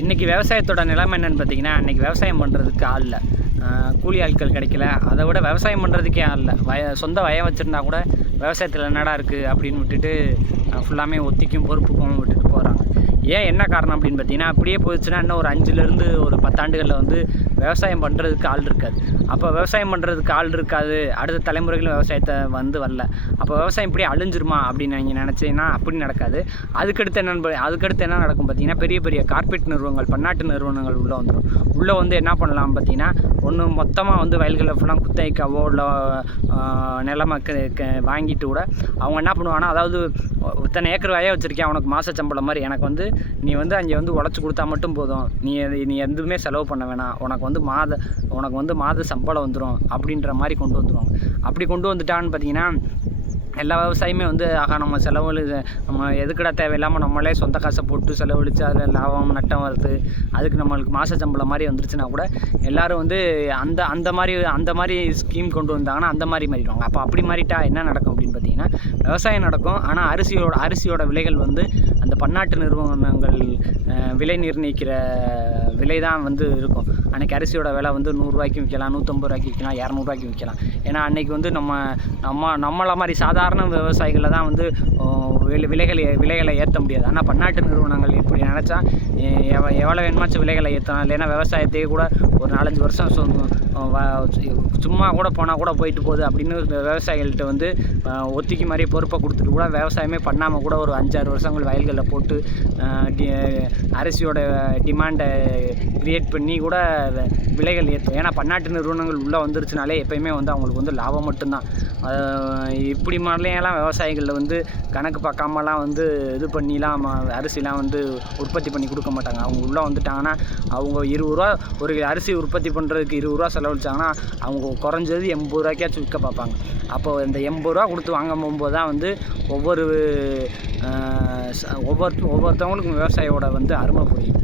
இன்றைக்கி விவசாயத்தோட நிலைமை என்னென்னு பார்த்தீங்கன்னா, அன்றைக்கி விவசாயம் பண்ணுறதுக்கு ஆள் இல்லை. கூலி ஆட்கள் கிடைக்கல. அதை விட விவசாயம் பண்ணுறதுக்கே ஆள் இல்லை. சொந்த வயல் வச்சுருந்தா கூட விவசாயத்தில் என்னடா இருக்குது அப்படின்னு விட்டுட்டு ஃபுல்லாமே ஒத்திக்கும் பொறுப்புக்கும் விட்டுட்டு போகிறாங்க. ஏன் என்ன காரணம் அப்படின்னு பார்த்தீங்கன்னா, அப்படியே போயிடுச்சுன்னா இன்னும் ஒரு 5லேருந்து ஒரு 10 ஆண்டுகளில் வந்து விவசாயம் பண்ணுறதுக்கு ஆள் இருக்காது. அப்போ விவசாயம் பண்ணுறதுக்கு ஆள் இருக்காது, அடுத்த தலைமுறைகளும் விவசாயத்தை வரல. அப்போ விவசாயம் இப்படியே அழிஞ்சிருமா அப்படின்னு நீங்கள் நினச்சிங்கன்னா அப்படி நடக்காது. அதுக்கடுத்து என்ன நடக்கும் பார்த்தீங்கன்னா, பெரிய பெரிய கார்ப்பரேட் நிறுவனங்கள், பன்னாட்டு நிறுவனங்கள் உள்ளே வந்துடும். உள்ளே வந்து என்ன பண்ணலாம் பார்த்தீங்கன்னா, ஒன்று மொத்தமாக வந்து வயல்களை ஃபுல்லாக குத்தகைக்காவோ இல்லை நிலமக்கு வாங்கிட்டு கூட அவங்க என்ன பண்ணுவாங்கன்னா, அதாவது இத்தனை ஏக்கர் வயல் வச்சுருக்கேன், உனக்கு மாத சம்பளம் மாதிரி, எனக்கு வந்து நீ வந்து அங்கே வந்து உழைச்சி கொடுத்தா மட்டும் போதும், நீ எதுவுமே செலவு பண்ண வேணாம், உனக்கு வந்து மாத சம்பளம் வந்துடும் அப்படின்ற மாதிரி கொண்டு வந்துடுவாங்க. அப்படி கொண்டு வந்துட்டான்னு பார்த்தீங்கன்னா, எல்லா விவசாயமே வந்து நம்ம எதுக்கடா தேவையில்லாமல் நம்மளே சொந்த காசை போட்டு செலவழித்து அதில் லாபம் நட்டம் வருது, அதுக்கு நம்மளுக்கு மாத சம்பளம் மாதிரி வந்துருச்சுன்னா கூட எல்லோரும் வந்து அந்த மாதிரி ஸ்கீம் கொண்டு வந்தாங்கன்னா அந்த மாதிரி மாறிடுவாங்க. அப்போ அப்படி மாறிட்டா என்ன நடக்கும் அப்படின்னு பார்த்தீங்கன்னா, விவசாயம் நடக்கும், ஆனால் அரிசியோட விலைகள் வந்து அந்த பன்னாட்டு நிறுவனங்கள் விலை நிர்ணயிக்கிற விலை தான் வந்து இருக்கும். அன்றைக்கி அரிசியோட விலை வந்து 100 ரூபாய்க்கு விற்கலாம், 150 ரூபாய்க்கு விற்கலாம், 200 ரூபாய்க்கு விற்கலாம். ஏன்னா அன்றைக்கி வந்து நம்மளை மாதிரி சாதாரண விவசாயிகளை தான் வந்து விலைகளை ஏற்ற முடியாது. ஆனால் பன்னாட்டு நிறுவனங்கள் இப்படி நினச்சா எவ்வளோ வேணுமாச்சும் விலைகளை ஏற்றலாம். இல்லைன்னா விவசாயத்தையே கூட ஒரு 4-5 வருஷம் சும்மா கூட போனால் கூட போயிட்டு போகுது அப்படின்னு விவசாயிகள்கிட்ட வந்து ஒத்திக்கு மாதிரி பொறுப்பை கொடுத்துட்டு கூட விவசாயமே பண்ணாமல் கூட ஒரு 5-6 வருஷங்கள் வயல்களில் போட்டு அரிசியோட டிமாண்டை க்ரியேட் பண்ணி கூட விலைகள் ஏற்றும். ஏன்னா பன்னாட்டு நிறுவனங்கள் உள்ளே வந்துருச்சுனாலே எப்போயுமே வந்து அவங்களுக்கு வந்து லாபம் மட்டும்தான். இப்படி மாதிரிலாம் விவசாயிகளில் வந்து கணக்கு பார்க்காமலாம் வந்து இது பண்ணிலாம் அரிசிலாம் வந்து உற்பத்தி பண்ணி கொடுக்க மாட்டாங்க. அவங்க உள்ளே வந்துட்டாங்கன்னா அவங்க 20 ரூபா ஒரு அரிசி உற்பத்தி பண்ணுறதுக்கு 20 ரூபா செலவழிச்சாங்கன்னா அவங்க குறைஞ்சது 80 ரூபாய்க்காச்சும் விற்க பார்ப்பாங்க. அப்போது இந்த 80 ரூபா கொடுத்து வாங்க போகும்போது தான் வந்து ஒவ்வொருத்தவங்களுக்கும் விவசாயியோட வந்து அருமை புரியும்.